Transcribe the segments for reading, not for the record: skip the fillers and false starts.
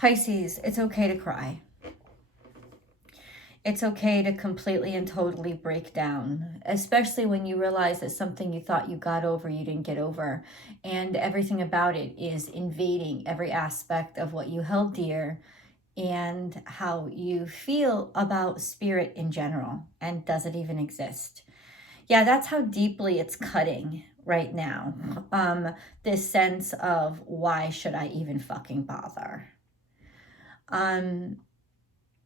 Pisces, it's okay to cry. It's okay to completely and totally break down, especially when you realize that something you thought you got over, you didn't get over. And everything about it is invading every aspect of what you held dear and how you feel about spirit in general. And does it even exist? Yeah, that's how deeply it's cutting right now. This sense of, why should I even fucking bother? And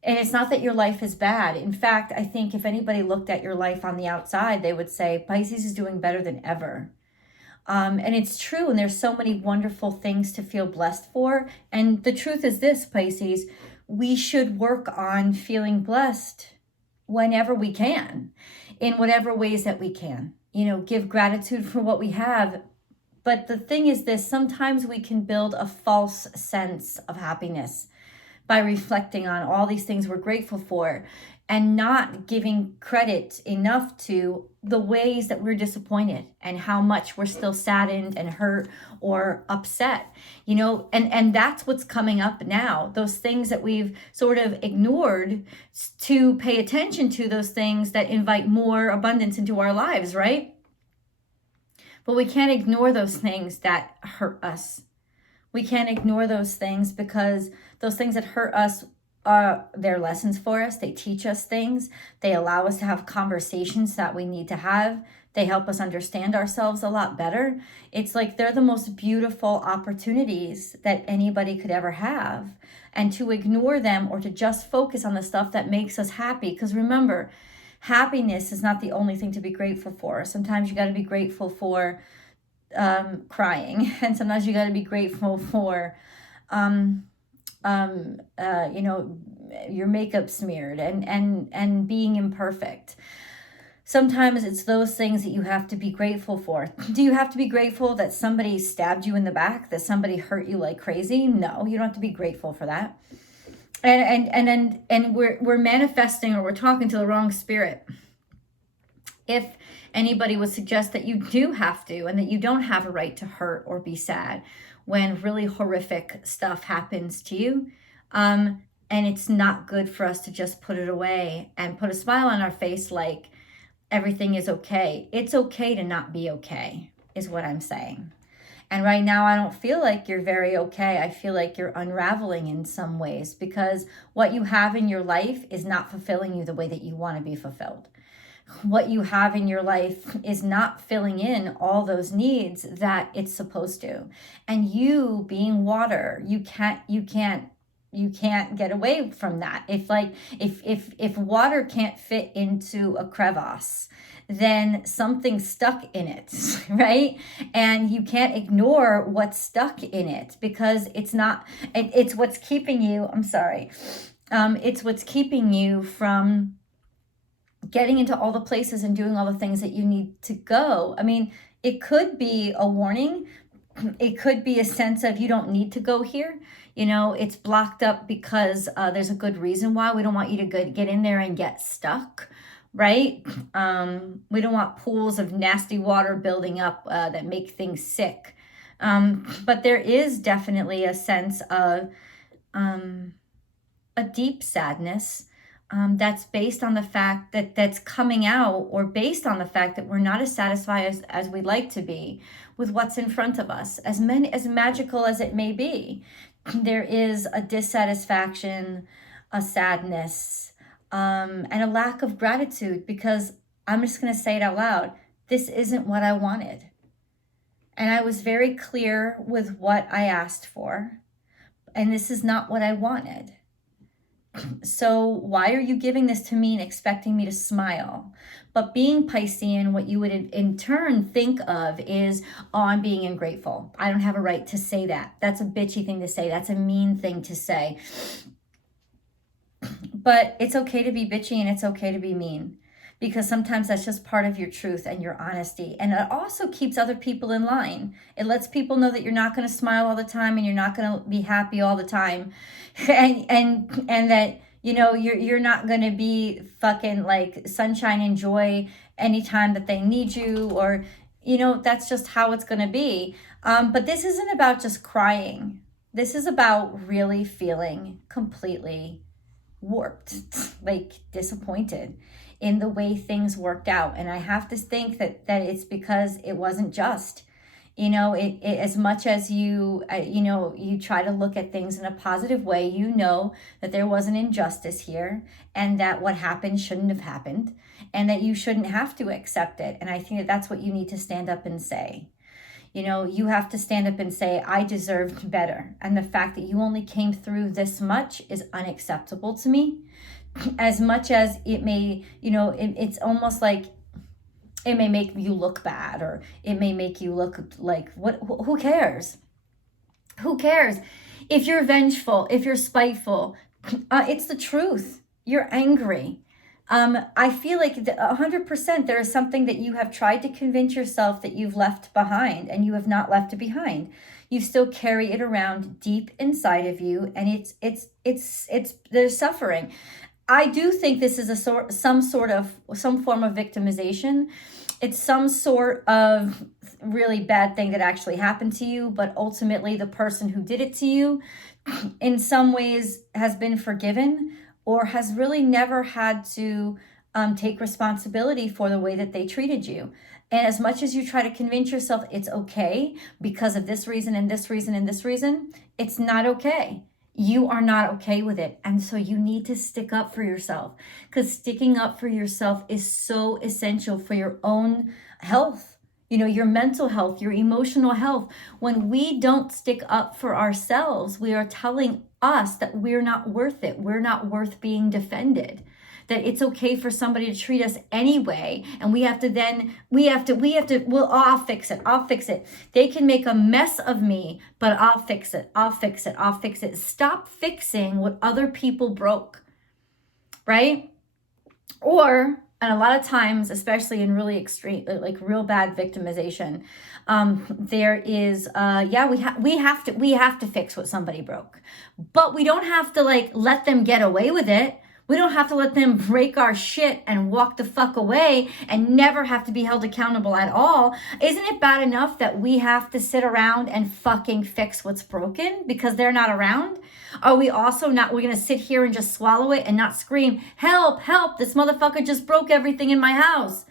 it's not that your life is bad. In fact, I think if anybody looked at your life on the outside, they would say Pisces is doing better than ever. And it's true. And there's so many wonderful things to feel blessed for. And the truth is this, Pisces, we should work on feeling blessed whenever we can, in whatever ways that we can. You know, give gratitude for what we have. But the thing is this, sometimes we can build a false sense of happiness by reflecting on all these things we're grateful for and not giving credit enough to the ways that we're disappointed and how much we're still saddened and hurt or upset, you know, and that's what's coming up now. Those things that we've sort of ignored, to pay attention to those things that invite more abundance into our lives, right? But we can't ignore those things that hurt us. We can't ignore those things, because those things that hurt us, they're lessons for us. They teach us things. They allow us to have conversations that we need to have. They help us understand ourselves a lot better. It's like they're the most beautiful opportunities that anybody could ever have. And to ignore them, or to just focus on the stuff that makes us happy, because remember, happiness is not the only thing to be grateful for. Sometimes you got to be grateful for crying, and sometimes you got to be grateful for you know, your makeup smeared and being imperfect. Sometimes it's those things that you have to be grateful for. Do you have to be grateful that somebody stabbed you in the back, that somebody hurt you like crazy? No, you don't have to be grateful for that. And we're manifesting, or we're talking to the wrong spirit if anybody would suggest that you do have to, and that you don't have a right to hurt or be sad when really horrific stuff happens to you. And it's not good for us to just put it away and put a smile on our face like everything is okay. It's okay to not be okay, is what I'm saying. And right now, I don't feel like you're very okay. I feel like you're unraveling in some ways, because what you have in your life is not fulfilling you the way that you want to be fulfilled. What you have in your life is not filling in all those needs that it's supposed to. And you being water, you can't get away from that. If water can't fit into a crevasse, then something's stuck in it, right? And you can't ignore what's stuck in it, because it's what's keeping you, it's what's keeping you from getting into all the places and doing all the things that you need to go. I mean, it could be a warning. It could be a sense of, you don't need to go here. You know, it's blocked up because there's a good reason why. We don't want you to get in there and get stuck, right? We don't want pools of nasty water building up that make things sick. But there is definitely a sense of a deep sadness that's based on the fact that's coming out, or based on the fact that we're not as satisfied as we'd like to be with what's in front of us, as magical as it may be. There is a dissatisfaction, a sadness, and a lack of gratitude, because I'm just going to say it out loud. This isn't what I wanted. And I was very clear with what I asked for. And this is not what I wanted. So why are you giving this to me and expecting me to smile? But being Piscean, what you would in turn think of is, oh, I'm being ungrateful. I don't have a right to say that. That's a bitchy thing to say. That's a mean thing to say. But it's okay to be bitchy, and it's okay to be mean, because sometimes that's just part of your truth and your honesty. And it also keeps other people in line. It lets people know that you're not going to smile all the time, and you're not going to be happy all the time. And that, you know, you're not going to be fucking like sunshine and joy anytime that they need you, or, you know, that's just how it's going to be. But this isn't about just crying. This is about really feeling completely warped, like disappointed in the way things worked out. And I have to think that it's because it wasn't just. You know, it as much as you you try to look at things in a positive way, you know that there was an injustice here, and that what happened shouldn't have happened, and that you shouldn't have to accept it. And I think that that's what you need to stand up and say. You know, you have to stand up and say, I deserved better. And the fact that you only came through this much is unacceptable to me. As much as it may, you know, it's almost like it may make you look bad, or it may make you look like, what? Who cares? Who cares? If you're vengeful, if you're spiteful, it's the truth. You're angry. I feel like 100% there is something that you have tried to convince yourself that you've left behind, and you have not left it behind. You still carry it around deep inside of you, and there's suffering. I do think this is some form of victimization. It's some sort of really bad thing that actually happened to you, but ultimately the person who did it to you in some ways has been forgiven, or has really never had to take responsibility for the way that they treated you. And as much as you try to convince yourself it's okay because of this reason and this reason and this reason, it's not okay. You are not okay with it. And so you need to stick up for yourself, because sticking up for yourself is so essential for your own health, you know, your mental health, your emotional health. When we don't stick up for ourselves, we are telling us that we're not worth it. We're not worth being defended. That it's okay for somebody to treat us anyway, and well, I'll fix it. They can make a mess of me, but I'll fix it. Stop fixing what other people broke, right? And a lot of times, especially in really extreme, like real bad victimization, there is, we have to fix what somebody broke, but we don't have to like let them get away with it. We don't have to let them break our shit and walk the fuck away and never have to be held accountable at all. Isn't it bad enough that we have to sit around and fucking fix what's broken because they're not around? Are we also we're going to sit here and just swallow it and not scream, help, help, this motherfucker just broke everything in my house?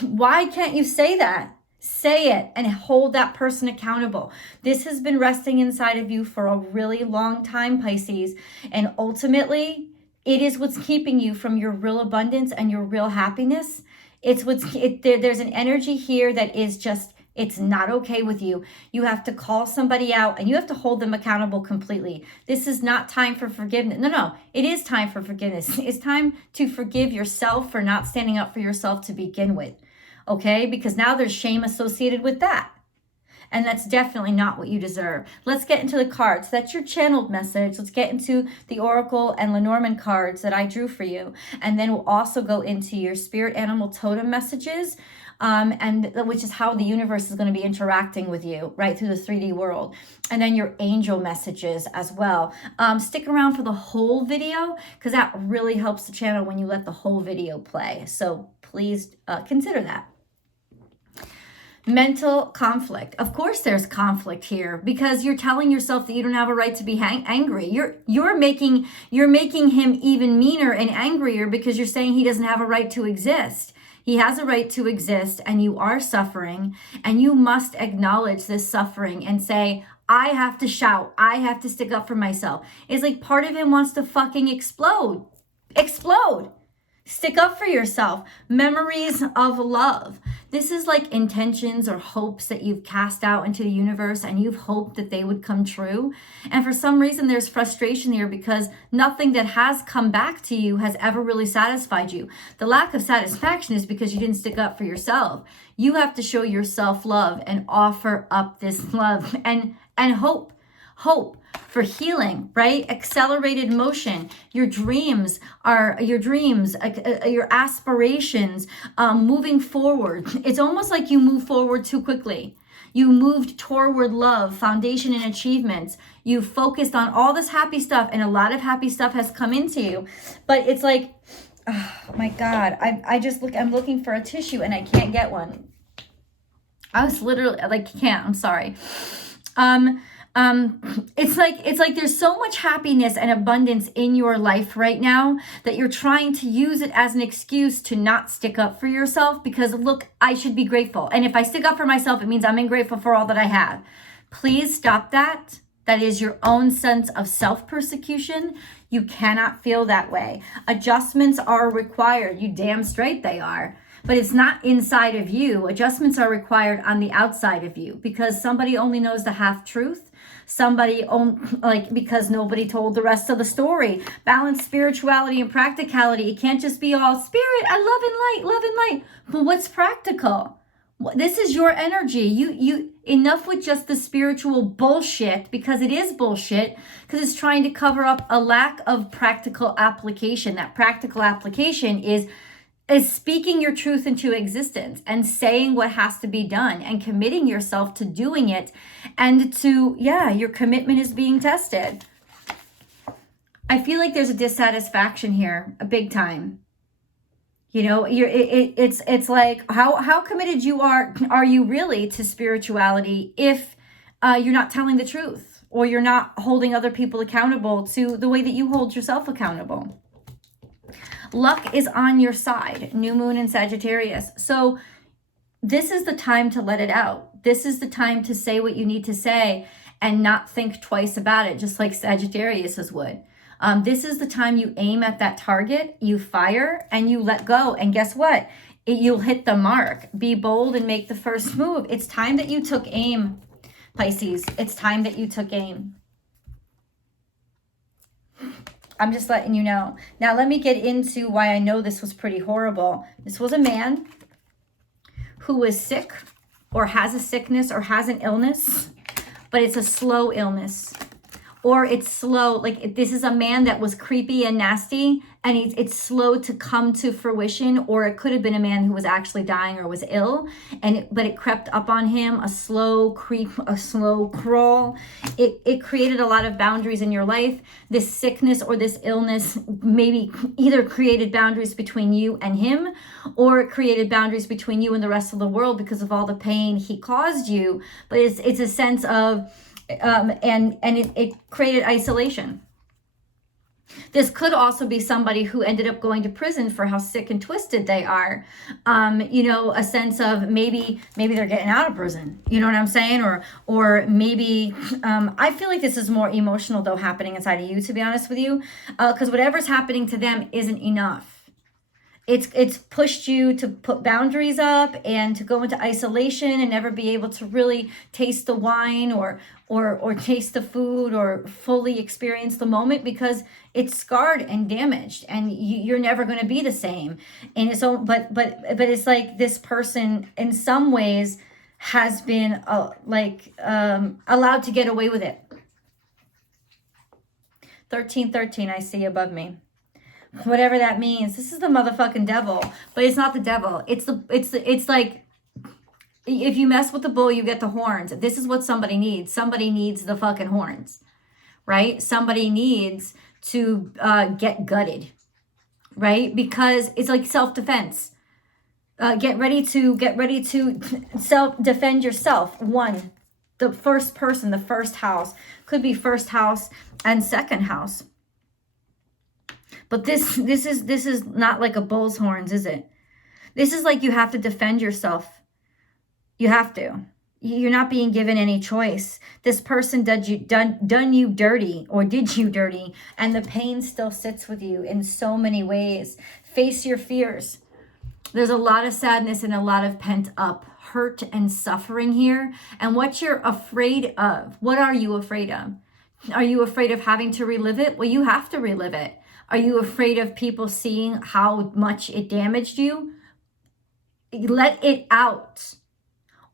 Why can't you say that? Say it and hold that person accountable. This has been resting inside of you for a really long time, Pisces. And ultimately, it is what's keeping you from your real abundance and your real happiness. There's an energy here that is just, it's not okay with you. You have to call somebody out and you have to hold them accountable completely. This is not time for forgiveness. No, it is time for forgiveness. It's time to forgive yourself for not standing up for yourself to begin with. Okay? Because now there's shame associated with that. And that's definitely not what you deserve. Let's get into the cards. That's your channeled message. Let's get into the Oracle and Lenormand cards that I drew for you. And then we'll also go into your spirit animal totem messages, and which is how the universe is going to be interacting with you right through the 3D world. And then your angel messages as well. Stick around for the whole video, because that really helps the channel when you let the whole video play. So please consider that. Mental conflict. Of course there's conflict here, because you're telling yourself that you don't have a right to be angry. You're making him even meaner and angrier because you're saying he doesn't have a right to exist. He has a right to exist, and you are suffering, and you must acknowledge this suffering and say, I have to shout. I have to stick up for myself. It's like part of him wants to fucking explode. Explode. Stick up for yourself. Memories of love. This is like intentions or hopes that you've cast out into the universe, and you've hoped that they would come true. And for some reason, there's frustration here because nothing that has come back to you has ever really satisfied you. The lack of satisfaction is because you didn't stick up for yourself. You have to show yourself love and offer up this love and hope. Hope for healing, right? Accelerated motion. Your dreams, your aspirations, moving forward. It's almost like you move forward too quickly. You moved toward love, foundation, and achievements. You focused on all this happy stuff, and a lot of happy stuff has come into you. But it's like, oh my God, I'm looking for a tissue and I can't get one. I was literally like, I'm sorry. It's like there's so much happiness and abundance in your life right now that you're trying to use it as an excuse to not stick up for yourself, because look, I should be grateful. And if I stick up for myself, it means I'm ungrateful for all that I have. Please stop that. That is your own sense of self-persecution. You cannot feel that way. Adjustments are required. You damn straight they are. But it's not inside of you. Adjustments are required on the outside of you, because somebody only knows the half truth. Because nobody told the rest of the story. Balance spirituality and practicality. It can't just be all spirit, I love and light. But what's practical? This is your energy. You enough with just the spiritual bullshit, because it is bullshit, because it's trying to cover up a lack of practical application. That practical application is speaking your truth into existence and saying what has to be done and committing yourself to doing it, and your commitment is being tested. I feel like there's a dissatisfaction here, a big time. You know, it's like how committed are you really to spirituality if you're not telling the truth, or you're not holding other people accountable to the way that you hold yourself accountable. Luck is on your side. New moon in Sagittarius. So this is the time to let it out. This is the time to say what you need to say and not think twice about it, just like Sagittarius would. This is the time you aim at that target, you fire, and you let go. And guess what? You'll hit the mark. Be bold and make the first move. It's time that you took aim, Pisces. It's time that you took aim. I'm just letting you know. Now, let me get into why I know this was pretty horrible. This was a man who was sick, or has a sickness, or has an illness, but it's a slow illness. Or it's slow, like this is a man that was creepy and nasty, and it's slow to come to fruition. Or it could have been a man who was actually dying or was ill, but it crept up on him, a slow creep, a slow crawl. It created a lot of boundaries in your life. This sickness or this illness maybe either created boundaries between you and him, or it created boundaries between you and the rest of the world because of all the pain he caused you. But it's a sense of it created isolation. This could also be somebody who ended up going to prison for how sick and twisted they are. A sense of maybe they're getting out of prison. You know what I'm saying? Or maybe, I feel like this is more emotional though happening inside of you, to be honest with you, because whatever's happening to them isn't enough. It's pushed you to put boundaries up and to go into isolation and never be able to really taste the wine or taste the food or fully experience the moment, because it's scarred and damaged, and you're never going to be the same. And so, but it's like this person in some ways has been allowed to get away with it. 1313 I see above me. Whatever that means. This is the motherfucking devil, but it's not the devil. It's like, if you mess with the bull, you get the horns. This is what somebody needs. Somebody needs the fucking horns, right? Somebody needs to get gutted, right? Because it's like self-defense. Get ready to self-defend yourself. One, the first person, the first house. Could be first house and second house. But this is not like a bull's horns, is it? This is like you have to defend yourself. You have to. You're not being given any choice. This person done you dirty, or did you dirty, and the pain still sits with you in so many ways. Face your fears. There's a lot of sadness and a lot of pent up hurt and suffering here. And what you're afraid of, what are you afraid of? Are you afraid of having to relive it? Well, you have to relive it. Are you afraid of people seeing how much it damaged you? Let it out.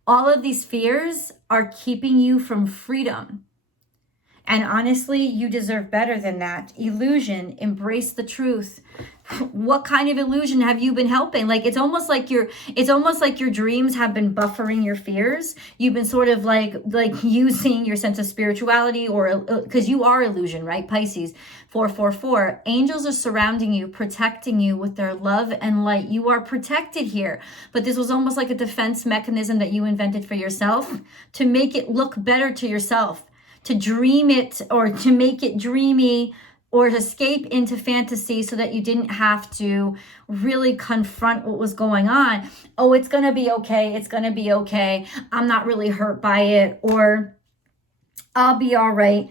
All of these fears are keeping you from freedom. And honestly, you deserve better than that. Illusion, embrace the truth. What kind of illusion have you been helping? Like it's almost like your dreams have been buffering your fears. You've been sort of like using your sense of spirituality, or because you are illusion, right? Pisces 444. Angels are surrounding you, protecting you with their love and light. You are protected here. But this was almost like a defense mechanism that you invented for yourself to make it look better to yourself, to dream it or to make it dreamy or to escape into fantasy so that you didn't have to really confront what was going on. Oh, it's going to be okay. It's going to be okay. I'm not really hurt by it, or I'll be all right.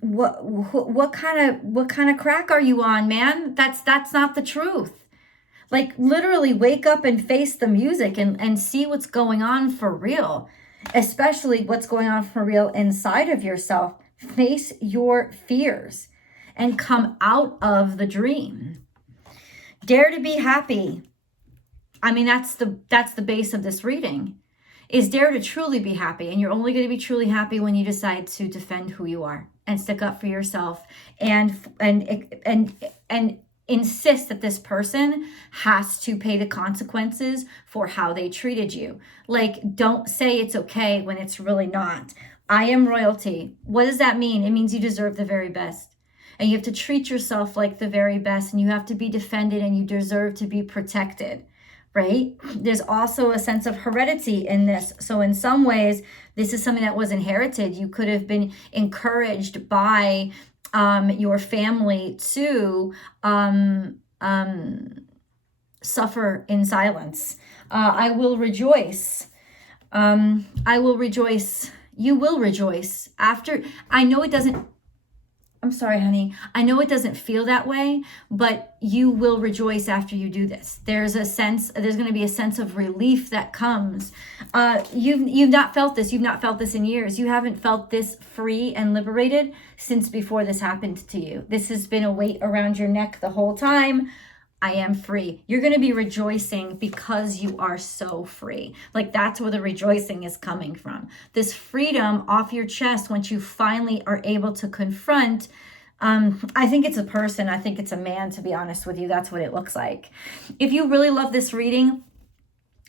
What kind of crack are you on, man? That's not the truth. Like, literally wake up and face the music and see what's going on for real, especially what's going on for real inside of yourself. Face your fears and come out of the dream. Dare to be happy. I mean, that's the base of this reading, is dare to truly be happy. And you're only going to be truly happy when you decide to defend who you are and stick up for yourself and insist that this person has to pay the consequences for how they treated you. Like, don't say it's okay when it's really not. I am royalty. What does that mean? It means you deserve the very best. And you have to treat yourself like the very best, and you have to be defended, and you deserve to be protected, right? There's also a sense of heredity in this. So in some ways, this is something that was inherited. You could have been encouraged by your family to suffer in silence. I will rejoice. I will rejoice. You will rejoice after. I know it doesn't. I'm sorry, honey. I know it doesn't feel that way, but you will rejoice after you do this. There's going to be a sense of relief that comes. You've not felt this. You've not felt this in years. You haven't felt this free and liberated since before this happened to you. This has been a weight around your neck the whole time. I am free. You're going to be rejoicing because you are so free. Like, that's where the rejoicing is coming from. This freedom off your chest once you finally are able to confront. I think it's a person. I think it's a man, to be honest with you. That's what it looks like. If you really love this reading,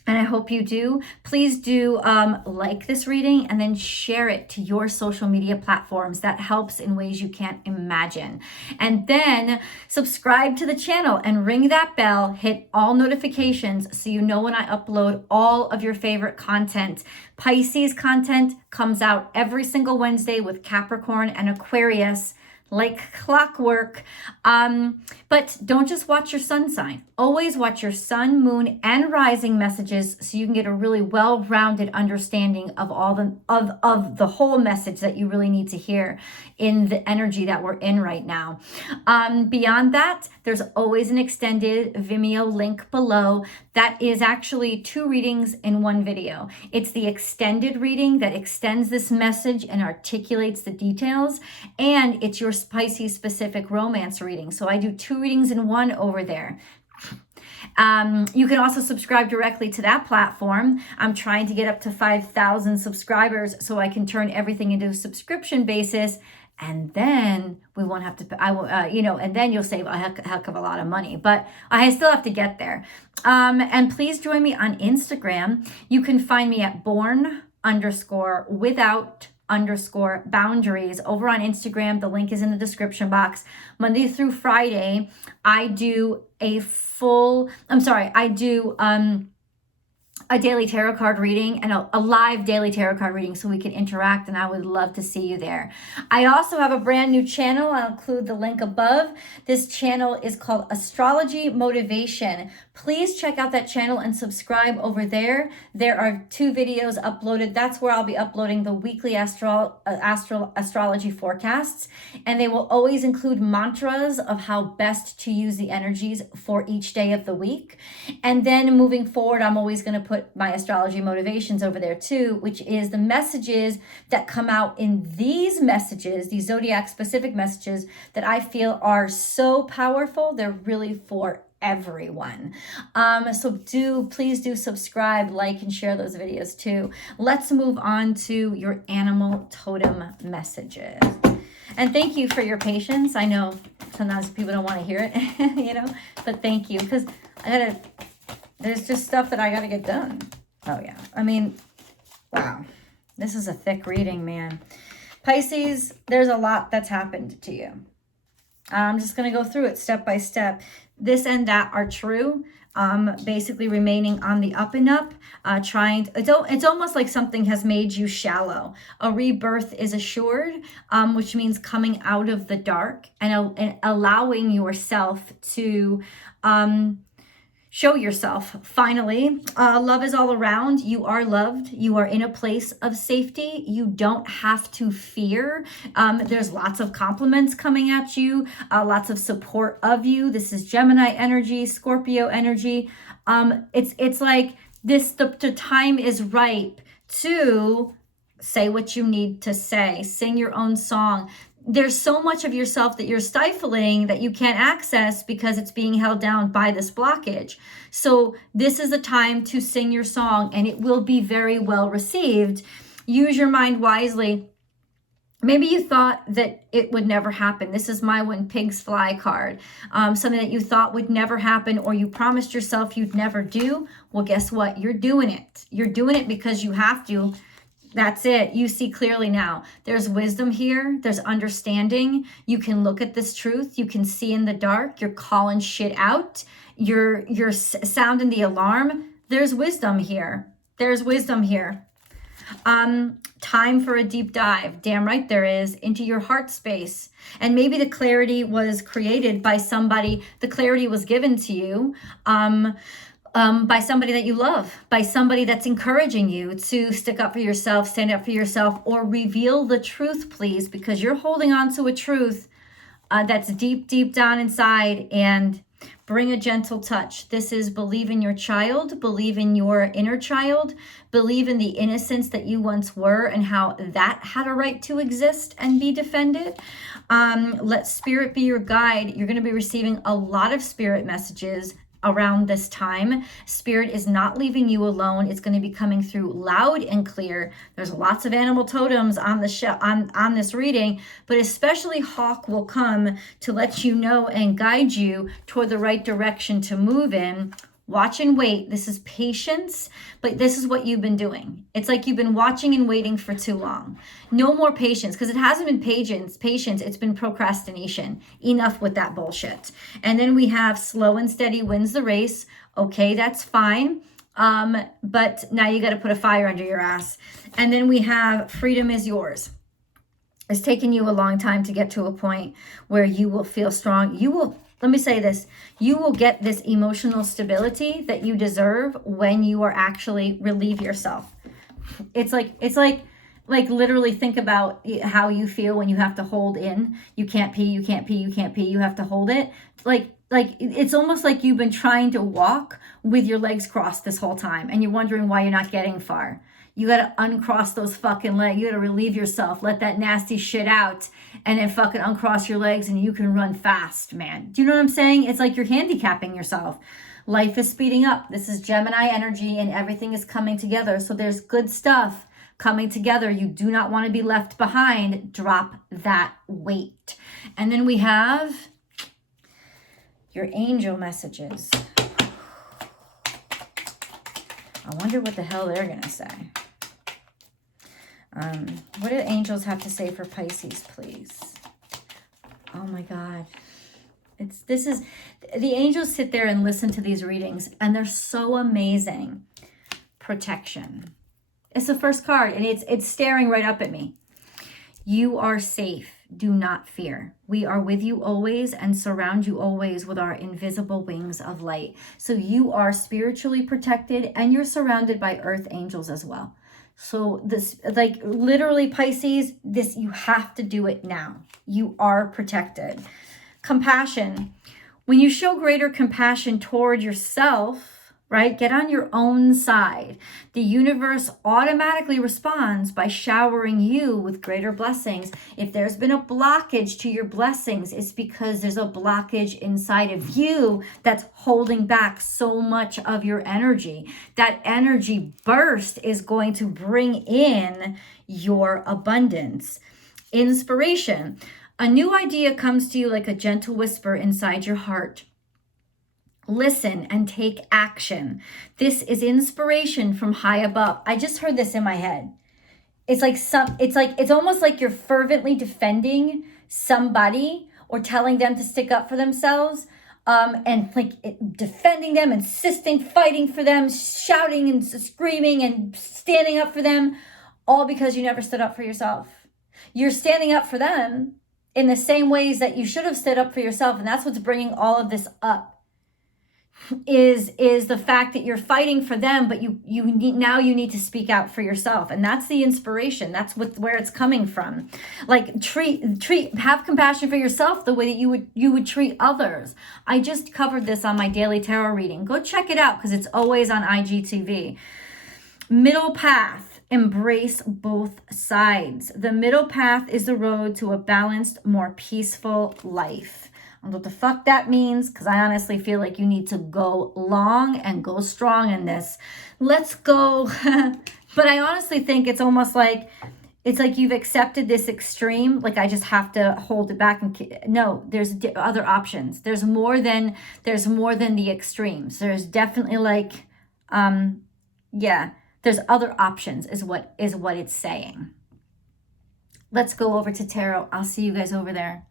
and I hope you do, please do like this reading and then share it to your social media platforms. That helps in ways you can't imagine. And then subscribe to the channel and ring that bell, hit all notifications so you know when I upload all of your favorite content. Pisces content comes out every single Wednesday with Capricorn and Aquarius, like clockwork. But don't just watch your sun sign. Always watch your sun, moon, and rising messages so you can get a really well-rounded understanding of all of the whole message that you really need to hear in the energy that we're in right now. Beyond that, there's always an extended Vimeo link below. That is actually 2 readings in 1 video. It's the extended reading that extends this message and articulates the details, and it's your Pisces specific romance reading. So I do 2 readings in 1 over there. You can also subscribe directly to that platform. I'm trying to get up to 5,000 subscribers so I can turn everything into a subscription basis. And then we won't have to, and then you'll save a heck of a lot of money, but I still have to get there. And please join me on Instagram. You can find me at born_without_boundaries over on Instagram. The link is in the description box. Monday through Friday, I do a daily tarot card reading and a live daily tarot card reading so we can interact, and I would love to see you there. I also have a brand new channel. I'll include the link above. This channel is called Astrology Motivation. Please check out that channel and subscribe over there. There are 2 videos uploaded. That's where I'll be uploading the weekly astrology forecasts, and they will always include mantras of how best to use the energies for each day of the week. And then moving forward, I'm always going to put my astrology motivations over there too, which is the messages that come out in these messages, these zodiac specific messages that I feel are so powerful. They're really for everyone. So please do subscribe, like, and share those videos too. Let's move on to your animal totem messages. And thank you for your patience. I know sometimes people don't want to hear it, but thank you, because there's just stuff that I got to get done. Oh yeah. I mean, wow. This is a thick reading, man. Pisces, there's a lot that's happened to you. I'm just going to go through it step by step. This and that are true. basically remaining on the up and up, it's almost like something has made you shallow. A rebirth is assured, which means coming out of the dark and allowing yourself to show yourself. Finally, love is all around. You are loved. You are in a place of safety. You don't have to fear. There's lots of compliments coming at you, lots of support of you. This is Gemini energy, Scorpio energy. It's like this, the time is ripe to say what you need to say, sing your own song. There's so much of yourself that you're stifling that you can't access because it's being held down by this blockage. So this is the time to sing your song, and it will be very well received. Use your mind wisely. Maybe you thought that it would never happen. This is my When Pigs Fly card. Something that you thought would never happen, or you promised yourself you'd never do. Well, guess what? You're doing it. You're doing it because you have to. That's it. You see clearly now. There's wisdom here. There's understanding. You can look at this truth. You can see in the dark. You're calling shit out. You're sounding the alarm. There's wisdom here. There's wisdom here. Time for a deep dive. Damn right there is. Into your heart space. And maybe the clarity was created by somebody. The clarity was given to you. By somebody that you love, by somebody that's encouraging you to stick up for yourself, stand up for yourself, or reveal the truth, please, because you're holding on to a truth that's deep, deep down inside, and bring a gentle touch. This is believe in your child, believe in your inner child, believe in the innocence that you once were and how that had a right to exist and be defended. Let spirit be your guide. You're going to be receiving a lot of spirit messages around this time. Spirit is not leaving you alone. It's going to be coming through loud and clear. There's lots of animal totems on the show, on this reading, but especially Hawk will come to let you know and guide you toward the right direction to move in. Watch and wait. This is patience, but this is what you've been doing. It's like you've been watching and waiting for too long. No more patience, because it hasn't been patience. It's been procrastination. Enough with that bullshit. And then we have slow and steady wins the race. Okay, that's fine. But now you got to put a fire under your ass. And then we have freedom is yours. It's taken you a long time to get to a point where you will feel strong. Let me say this, you will get this emotional stability that you deserve when you are actually relieve yourself. It's like literally think about how you feel when you have to hold in. You can't pee, you can't pee, you can't pee, you have to hold it. Like it's almost like you've been trying to walk with your legs crossed this whole time and you're wondering why you're not getting far. You got to uncross those fucking legs. You got to relieve yourself. Let that nasty shit out. And then fucking uncross your legs and you can run fast, man. Do you know what I'm saying? It's like you're handicapping yourself. Life is speeding up. This is Gemini energy and everything is coming together. So there's good stuff coming together. You do not want to be left behind. Drop that weight. And then we have your angel messages. I wonder what the hell they're going to say. What do angels have to say for Pisces, please? Oh my God. The angels sit there and listen to these readings and they're so amazing. Protection. It's the first card and it's staring right up at me. You are safe. Do not fear. We are with you always and surround you always with our invisible wings of light. So you are spiritually protected and you're surrounded by earth angels as well. So this, like literally Pisces, this, you have to do it now. You are protected. Compassion. When you show greater compassion toward yourself, right? Get on your own side. The universe automatically responds by showering you with greater blessings. If there's been a blockage to your blessings, it's because there's a blockage inside of you that's holding back so much of your energy. That energy burst is going to bring in your abundance. Inspiration. A new idea comes to you like a gentle whisper inside your heart. Listen and take action. This is inspiration from high above. I just heard this in my head. It's almost like you're fervently defending somebody or telling them to stick up for themselves. and like defending them, insisting, fighting for them, shouting and screaming and standing up for them, all because you never stood up for yourself. You're standing up for them in the same ways that you should have stood up for yourself. And that's what's bringing all of this up, is the fact that you're fighting for them, but you need to speak out for yourself. And that's the inspiration. That's where it's coming from. Like have compassion for yourself the way that you would treat others. I just covered this on my daily tarot reading. Go check it out because it's always on IGTV. Middle path. Embrace both sides. The middle path is the road to a balanced, more peaceful life. I don't know what the fuck that means, because I honestly feel like you need to go long and go strong in this. Let's go. But I honestly think it's almost like, it's like you've accepted this extreme, like I just have to hold it back. And no, there's other options. There's more than the extremes. There's definitely like, there's other options is what it's saying. Let's go over to tarot. I'll see you guys over there.